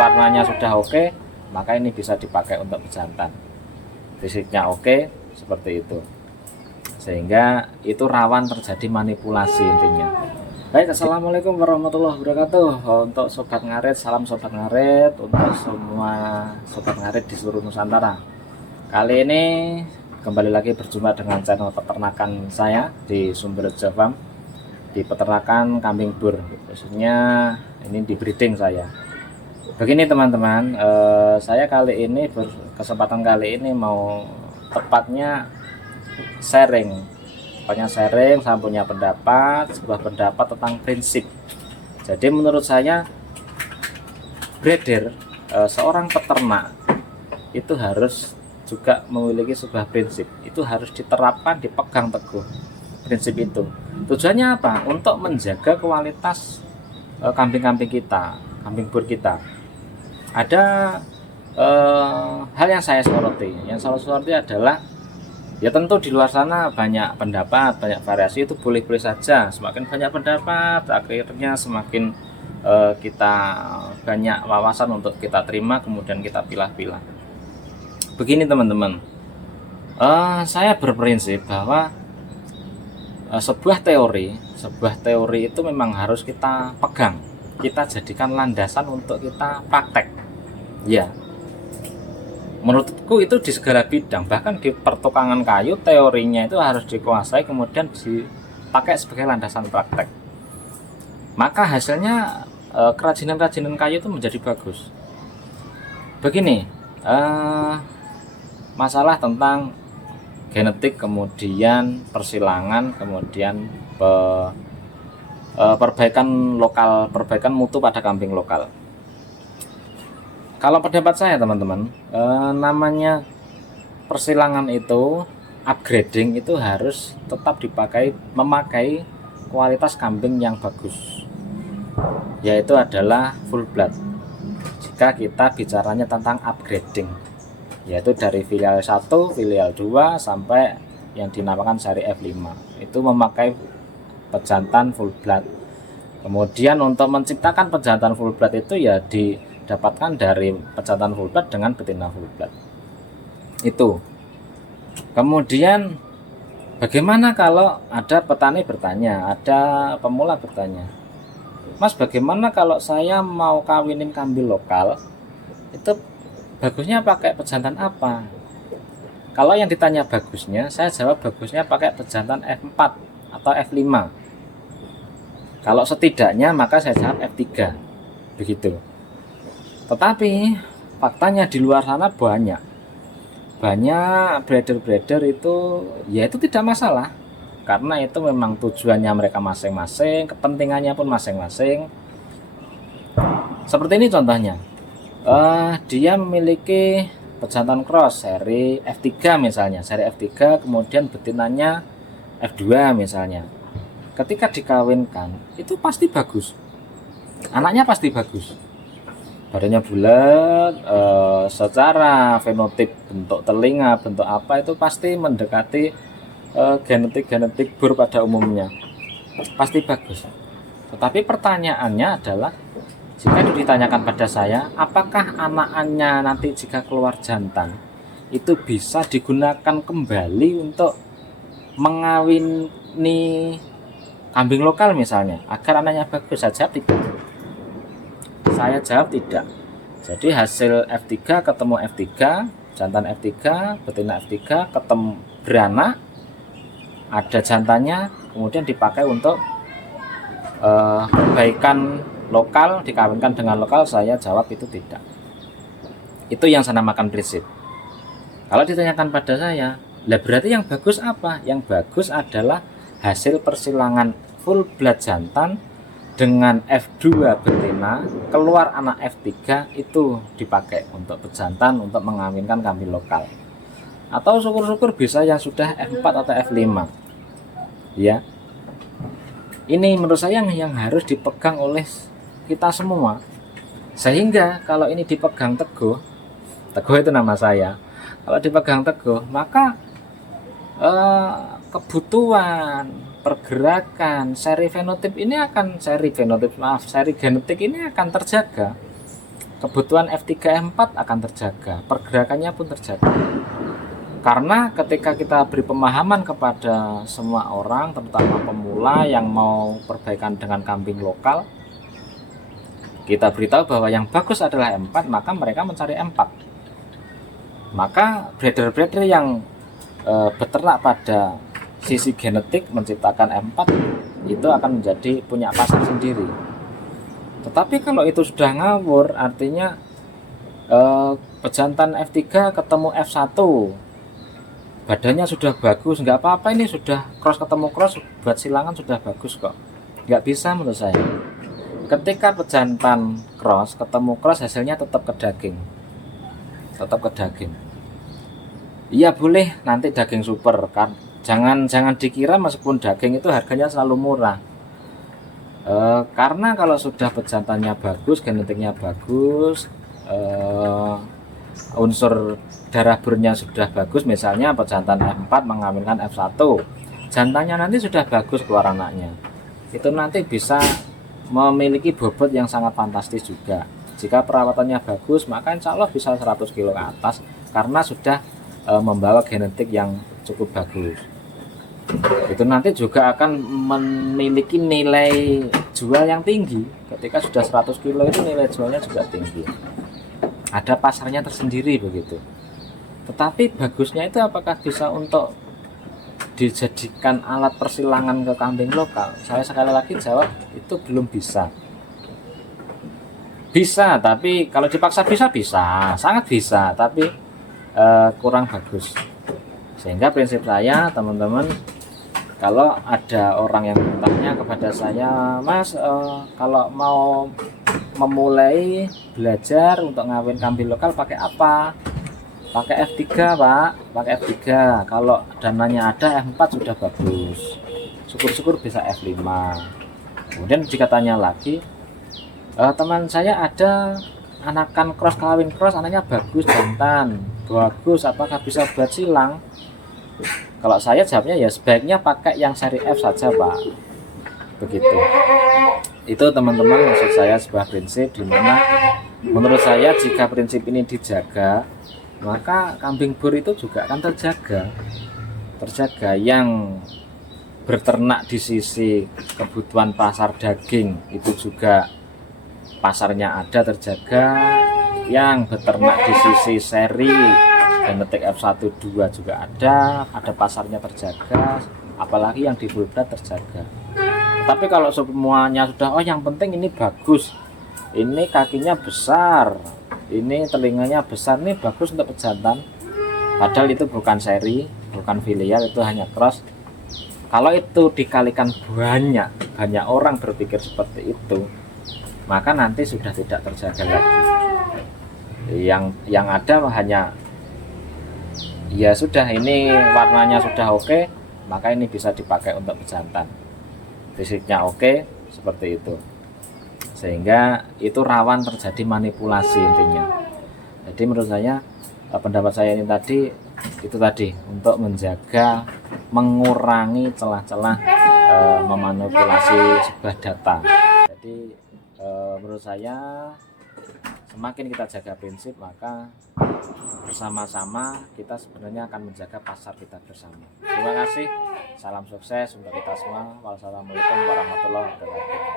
warnanya sudah oke, maka ini bisa dipakai untuk pejantan. Fisiknya oke, seperti itu. Sehingga itu rawan terjadi manipulasi intinya. Baik, assalamualaikum warahmatullahi wabarakatuh. Untuk sobat ngarit, salam sobat ngarit untuk semua sobat ngarit di seluruh Nusantara. Kali ini kembali lagi berjumpa dengan channel peternakan saya di Sumberjo Farm, di peternakan kambing bur, khususnya ini di breeding saya. Begini teman-teman, saya kali ini kesempatan kali ini mau tepatnya sharing, saya punya sebuah pendapat tentang prinsip. Jadi menurut saya breeder, seorang peternak itu harus juga memiliki sebuah prinsip, itu harus diterapkan, dipegang teguh prinsip itu. Tujuannya apa? Untuk menjaga kualitas kambing-kambing kita, kambing bur kita. Ada hal yang saya soroti. Yang saya soroti adalah, ya tentu di luar sana banyak pendapat, banyak variasi, itu boleh-boleh saja. Semakin banyak pendapat, akhirnya semakin kita banyak wawasan untuk kita terima, kemudian kita pilah-pilah. Begini teman-teman, saya berprinsip bahwa sebuah teori itu memang harus kita pegang, kita jadikan landasan untuk kita praktek. Ya, menurutku itu di segala bidang, bahkan di pertukangan kayu teorinya itu harus dikuasai, kemudian dipakai sebagai landasan praktek. Maka hasilnya kerajinan-kerajinan kayu itu menjadi bagus. Begini, masalah tentang genetik, kemudian persilangan, kemudian perbaikan lokal, perbaikan mutu pada kambing lokal. Kalau pendapat saya teman-teman, namanya persilangan itu, upgrading itu harus tetap memakai kualitas kambing yang bagus, yaitu adalah full blood. Jika kita bicaranya tentang upgrading, yaitu dari filial 1, filial 2 sampai yang dinamakan seri F5, itu memakai pejantan full blood. Kemudian untuk menciptakan pejantan full blood itu ya didapatkan dari pejantan full blood dengan betina full blood. Itu. Kemudian bagaimana kalau ada petani bertanya, ada pemula bertanya, Mas, bagaimana kalau saya mau kawinin kambing lokal, itu bagusnya pakai pejantan apa? Kalau yang ditanya bagusnya, saya jawab bagusnya pakai pejantan F4 atau F5. Kalau setidaknya maka saya jawab F3. Begitu. Tetapi faktanya di luar sana banyak breeder-breeder itu, ya itu tidak masalah, karena itu memang tujuannya mereka masing-masing, kepentingannya pun masing-masing. Seperti ini contohnya, dia memiliki pejantan cross seri F3 misalnya, seri F3, kemudian betinanya F2 misalnya. Ketika dikawinkan itu pasti bagus, anaknya pasti bagus, badannya bulat, secara fenotip, bentuk telinga, bentuk apa itu pasti mendekati genetik bur pada umumnya, pasti bagus. Tetapi pertanyaannya adalah, jika itu ditanyakan pada saya, apakah anak-anaknya nanti jika keluar jantan itu bisa digunakan kembali untuk mengawini kambing lokal misalnya agar anaknya bagus? Saya jawab tidak. Jadi hasil F3 ketemu F3, jantan F3, betina F3 ketemu beranak, ada jantannya, kemudian dipakai untuk perbaikan lokal, dikawinkan dengan lokal, saya jawab itu tidak. Itu yang saya namakan prinsip. Kalau ditanyakan pada saya, lah berarti yang bagus apa? Yang bagus adalah hasil persilangan full blood jantan dengan F2 betina, keluar anak F3, itu dipakai untuk pejantan, untuk mengawinkan kambing lokal. Atau syukur-syukur bisa yang sudah F4 atau F5. Ya. Ini menurut saya yang harus dipegang oleh kita semua. Sehingga kalau ini dipegang teguh itu nama saya. Kalau dipegang teguh, maka kebutuhan pergerakan seri genetik ini akan terjaga. kebutuhan F3 F4 akan terjaga, pergerakannya pun terjaga. Karena ketika kita beri pemahaman kepada semua orang, terutama pemula yang mau perbaikan dengan kambing lokal, kita beritahu bahwa yang bagus adalah M4, maka mereka mencari M4. Maka breeder-breeder yang beternak pada sisi genetik menciptakan M4 itu akan menjadi punya pasar sendiri. Tetapi kalau itu sudah ngawur, artinya pejantan F3 ketemu F1, badannya sudah bagus, nggak apa-apa, ini sudah cross ketemu cross, buat silangan sudah bagus kok. Nggak bisa menurut saya. Ketika pejantan cross ketemu cross, hasilnya tetap ke daging. Tetap ke daging. Iya boleh nanti daging super kan. Jangan dikira meskipun daging itu harganya selalu murah. Karena kalau sudah pejantannya bagus, genetiknya bagus, unsur darah burnya sudah bagus, misalnya pejantan F4 mengawinkan F1, jantannya nanti sudah bagus keluar anaknya, itu nanti bisa memiliki bobot yang sangat fantastis juga. Jika perawatannya bagus, maka insya Allah bisa 100 kilo ke atas karena sudah membawa genetik yang cukup bagus. Itu nanti juga akan memiliki nilai jual yang tinggi. Ketika sudah 100 kilo itu nilai jualnya juga tinggi, ada pasarnya tersendiri begitu. Tetapi bagusnya itu apakah bisa untuk dijadikan alat persilangan ke kambing lokal? Saya sekali lagi jawab, itu belum bisa. Bisa, tapi kalau dipaksa bisa, sangat bisa, tapi kurang bagus. Sehingga prinsip saya, teman-teman, kalau ada orang yang bertanya kepada saya, Mas, kalau mau memulai belajar untuk ngawin kambing lokal pakai apa? Pakai F3 Pak, pakai F3. Kalau dananya ada, F4 sudah bagus, syukur-syukur bisa F5. Kemudian jika tanya lagi, teman saya ada anakan cross kawin cross, anaknya bagus, jantan bagus, apakah bisa buat silang? Kalau saya jawabnya ya sebaiknya pakai yang seri F saja Pak, begitu. Itu teman-teman, maksud saya sebuah prinsip di mana menurut saya jika prinsip ini dijaga, maka kambing bur itu juga akan terjaga. Yang berternak di sisi kebutuhan pasar daging itu juga pasarnya ada, terjaga. Yang beternak di sisi seri genetik F1 2 juga ada pasarnya terjaga, apalagi yang di fullbred terjaga. Tapi kalau semuanya sudah yang penting ini bagus, ini kakinya besar, ini telinganya besar, ini bagus untuk pejantan, padahal itu bukan seri, bukan filial, itu hanya cross. Kalau itu dikalikan banyak orang berpikir seperti itu, maka nanti sudah tidak terjaga lagi. Yang ada hanya ya sudah, ini warnanya sudah oke, maka ini bisa dipakai untuk pejantan, fisiknya oke, seperti itu. Sehingga itu rawan terjadi manipulasi intinya. Jadi menurut saya, pendapat saya ini tadi, itu tadi untuk menjaga, mengurangi celah-celah memanipulasi sebuah data. Jadi menurut saya semakin kita jaga prinsip, maka bersama-sama kita sebenarnya akan menjaga pasar kita bersama. Terima kasih, salam sukses untuk kita semua. Wassalamualaikum warahmatullahi wabarakatuh.